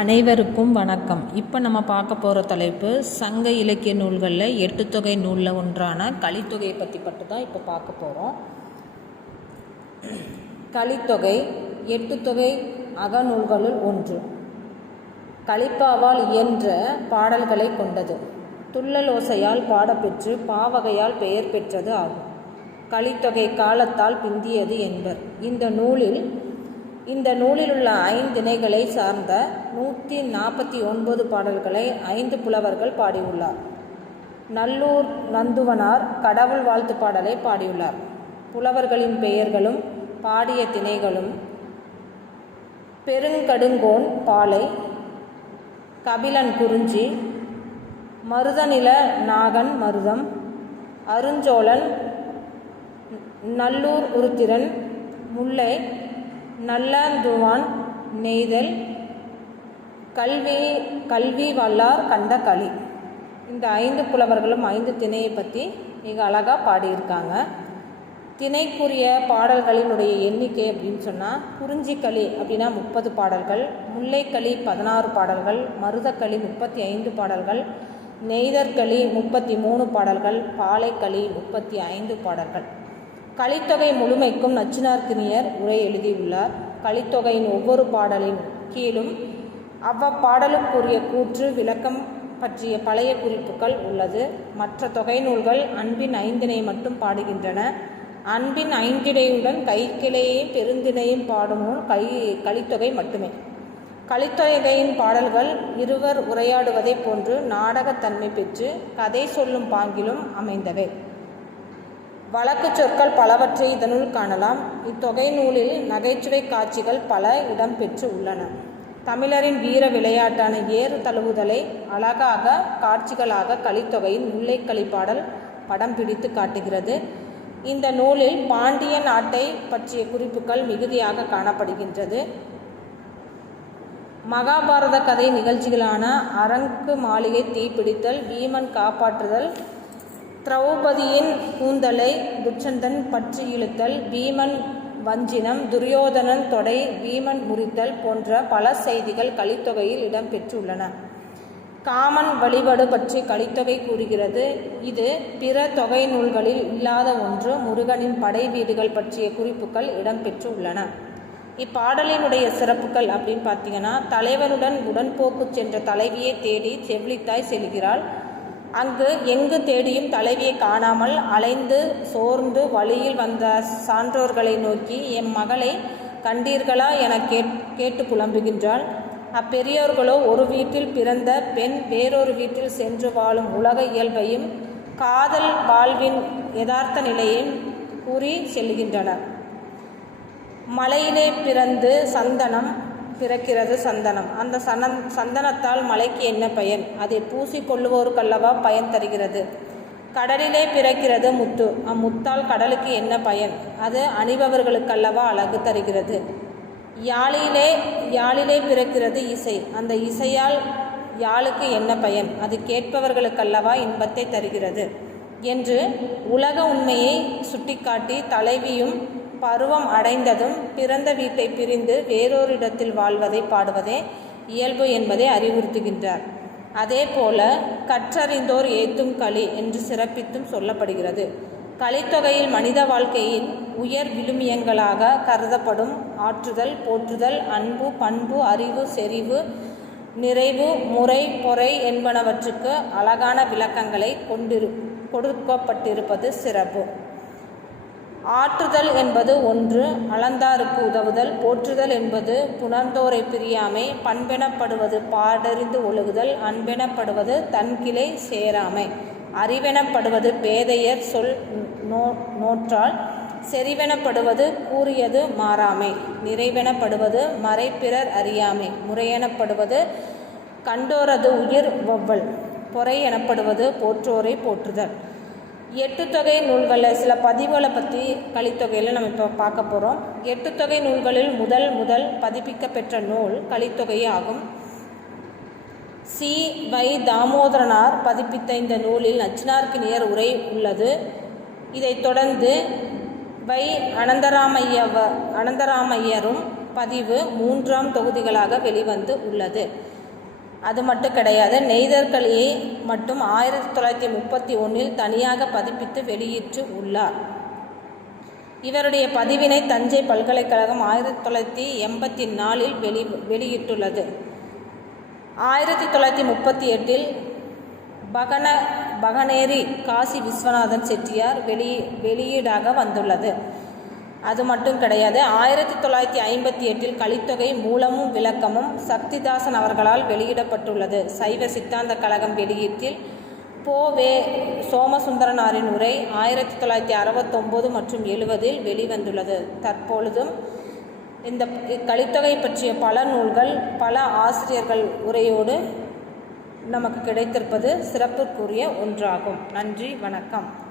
அனைவருக்கும் வணக்கம். இப்போ நம்ம பார்க்க போகிற தலைப்பு சங்க இலக்கிய நூல்களில் எட்டுத்தொகை நூலில் ஒன்றான கலித்தொகையை பற்றி பட்டு தான் இப்போ பார்க்க போகிறோம் கலித்தொகை எட்டுத்தொகை அகநூல்களுள் ஒன்று. கலிப்பாவால் இயன்ற பாடல்களை கொண்டது. துள்ளலோசையால் பாடப்பெற்று பாவகையால் பெயர் பெற்றது ஆகும். கலித்தொகை காலத்தால் பிந்தியது என்பர். இந்த நூலில் இந்த நூலில் உள்ள ஐந்திணைகளை சார்ந்த நூற்றி நாற்பத்தி ஒன்பது பாடல்களை ஐந்து புலவர்கள் பாடியுள்ளார். நல்லூர் நந்துவனார் கடவுள் வாழ்த்து பாடலை பாடியுள்ளார். புலவர்களின் பெயர்களும் பாடிய திணைகளும் பெருங்கடுங்கோன் பாலை கபிலன் குறிஞ்சி மருதநில நாகன் மருதம் அருஞ்சோழன் நல்லூர் உருத்திரன் முல்லை நல்லாந்துவான் நெய்தல். கல்வி கல்வி வல்லார் கண்ட களி. இந்த ஐந்து புலவர்களும் ஐந்து திணையை பற்றி மிக அழகாக பாடியிருக்காங்க. திணைக்குரிய பாடல்களினுடைய எண்ணிக்கை அப்படின்னு சொன்னால் குறிஞ்சிக்களி அப்படின்னா முப்பது பாடல்கள் முல்லைக்களி பதினாறு பாடல்கள் மருதக்களி முப்பத்தி ஐந்து பாடல்கள் நெய்தற்களி முப்பத்தி மூணு பாடல்கள் பாலைக்களி முப்பத்தி ஐந்து பாடல்கள். கலித்தொகை முழுமைக்கும் நச்சினார்க்கினியர் உரை எழுதியுள்ளார். கலித்தொகையின் ஒவ்வொரு பாடலின் கீழும் அவ்வப்பாடலுக்குரிய கூற்று விளக்கம் பற்றிய பழைய குறிப்புகள் உள்ளது. மற்ற தொகை நூல்கள் அன்பின் ஐந்தினை மட்டும் பாடுகின்றன. அன்பின் ஐந்திடையுடன் கைக்கிளையையும் பெருந்தினையும் பாடும் நூல் கை கலித்தொகை மட்டுமே. கலித்தொகையின் பாடல்கள் இருவர் உரையாடுவதைப் போன்று நாடகத்தன்மை பெற்று கதை சொல்லும் பாங்கிலும் அமைந்தவை. வழக்கு சொற்கள் பலவற்றை இதனுள் காணலாம். இத்தொகை நூலில் நகைச்சுவை காட்சிகள் பல இடம்பெற்று உள்ளன. தமிழரின் வீர விளையாட்டான ஏறு தழுவுதலை அழகாக காட்சிகளாக கலித்தொகையின் முல்லைக்களி பாடல் படம் பிடித்து காட்டுகிறது. இந்த நூலில் பாண்டிய நாட்டை பற்றிய குறிப்புகள் மிகுதியாக காணப்படுகின்றது. மகாபாரத கதை நிகழ்ச்சிகளான அரங்கு மாளிகை தீப்பிடித்தல் பீமன் காப்பாற்றுதல் திரௌபதியின் கூந்தலை துச்சந்தன் பற்றி இழுத்தல் பீமன் வஞ்சினம் துரியோதனன் தொடை பீமன் முறித்தல் போன்ற பல செய்திகள் கலித்தொகையில் இடம்பெற்றுள்ளன காமன் வழிபாடு பற்றி கலித்தொகை கூறுகிறது. இது பிற தொகை நூல்களில் இல்லாத ஒன்று. முருகனின் படை வீடுகள் பற்றிய குறிப்புகள் இடம்பெற்று உள்ளன இப்பாடலினுடைய சிறப்புகள் அப்படின்னு பார்த்தீங்கன்னா தலைவருடன் உடன்போக்கு சென்ற தலைவியை தேடி செவ்லித்தாய் செல்கிறாள். அங்கு எங்கு தேடியும் தலைவியை காணாமல் அலைந்து சோர்ந்து வழியில் வந்த சான்றோர்களை நோக்கி எம் மகளை கண்டீர்களா? என கேட் கேட்டு புலம்புகின்றாள். அப்பெரியோர்களோ ஒரு வீட்டில் பிறந்த பெண் வேறொரு வீட்டில் சென்று வாழும் உலக இயல்பையும் காதல் வாழ்வின் யதார்த்த நிலையையும் கூறி செல்கின்றனர் மலையிலே பிறந்து சந்தனம் பிறக்கிறது சந்தனம். அந்த சனன் சந்தனத்தால் மலைக்கு என்ன பயன் அதை பூசிக்கொள்ளுவோருக்கல்லவா பயன் தருகிறது? கடலிலே பிறக்கிறது முத்து. அம்முத்தால் கடலுக்கு என்ன பயன்? அது அணிபவர்களுக்கல்லவா அழகு தருகிறது? யாழிலே யாழிலே பிறக்கிறது இசை. அந்த இசையால் யாழுக்கு என்ன பயன்? அது கேட்பவர்களுக்கல்லவா இன்பத்தை தருகிறது? என்று உலக உண்மையை சுட்டிக்காட்டி தலைவியும் பருவம் அடைந்ததும் பிறந்த வீட்டை பிரிந்து வேறொரு இடத்தில் வாழ்வதை பாடுவதே இயல்பு என்பதை அறிவுறுத்துகின்றார். அதே போல கற்றறிந்தோர் ஏத்தும் களி என்று சிறப்பித்தும் சொல்லப்படுகிறது. கலித்தொகையில் மனித வாழ்க்கையின் உயர் விழுமியங்களாக கருதப்படும் ஆற்றுதல் போற்றுதல் அன்பு பண்பு அறிவு செறிவு நிறைவு முறை பொறை என்பனவற்றுக்கு அழகான விளக்கங்களை கொண்டிரு கொடுக்கப்பட்டிருப்பது சிறப்பு. ஆற்றுதல் என்பது ஒன்று அளந்தாருக்கு உதவுதல் போற்றுதல் என்பது புணர்ந்தோரை பிரியாமை பண்பெனப்படுவது பாடறிந்து ஒழுகுதல் அன்பெனப்படுவது தன்கிளை சேராமை. அறிவெனப்படுவது பேதையர் சொல் நோ நோற்றால் செறிவெனப்படுவது கூறியது மாறாமை. நிறைவெனப்படுவது மறைப்பிறர் அறியாமை. முறையெனப்படுவது கண்டோரது உயிர் வவ்வல் பொறை எனப்படுவது போற்றோரை போற்றுதல். எட்டு தொகை நூல்களில் சில பதிவுகளை பற்றி கலித்தொகையில் நம்ம இப்போ பார்க்க போகிறோம் எட்டு தொகை நூல்களில் முதல் முதல் பதிப்பிக்க பெற்ற நூல் கலித்தொகையே ஆகும். சி. வை. தாமோதரனார் பதிப்பித்த இந்த நூலில் நச்சினார்க்கினியர் உரை உள்ளது. இதைத் தொடர்ந்து வை. அனந்தராமையவ அனந்தராமையரும் பதிவு மூன்றாம் தொகுதிகளாக வெளிவந்து உள்ளது. அது மட்டும் கிடையாது நெய்தர்களே மட்டும் ஆயிரத்தி தொள்ளாயிரத்தி முப்பத்தி ஒன்றில் தனியாக பதிப்பித்து வெளியிட்டு உள்ளார். இவருடைய பதிவினை தஞ்சை பல்கலைக்கழகம் ஆயிரத்தி தொள்ளாயிரத்தி எண்பத்தி நாலில் வெளி வெளியிட்டுள்ளது. ஆயிரத்தி தொள்ளாயிரத்தி முப்பத்தி எட்டில் பகன பகனேரி காசி விஸ்வநாதன் செட்டியார் வெளி வெளியீடாக வந்துள்ளது. அது மட்டும் கிடையாது. ஆயிரத்தி தொள்ளாயிரத்தி ஐம்பத்தி எட்டில் கலித்தொகை மூலமும் விளக்கமும் சக்திதாசன் அவர்களால் வெளியிடப்பட்டுள்ளது. சைவ சித்தாந்த கழகம் வெளியீட்டில் போ வே சோமசுந்தரனாரின் உரை ஆயிரத்தி தொள்ளாயிரத்தி அறுபத்தொம்போது மற்றும் எழுபதில் வெளிவந்துள்ளது. தற்பொழுதும் இந்த கலித்தொகை பற்றிய பல நூல்கள் பல ஆசிரியர்கள் உரையோடு நமக்கு கிடைத்திருப்பது சிறப்புக்குரிய ஒன்றாகும். நன்றி வணக்கம்.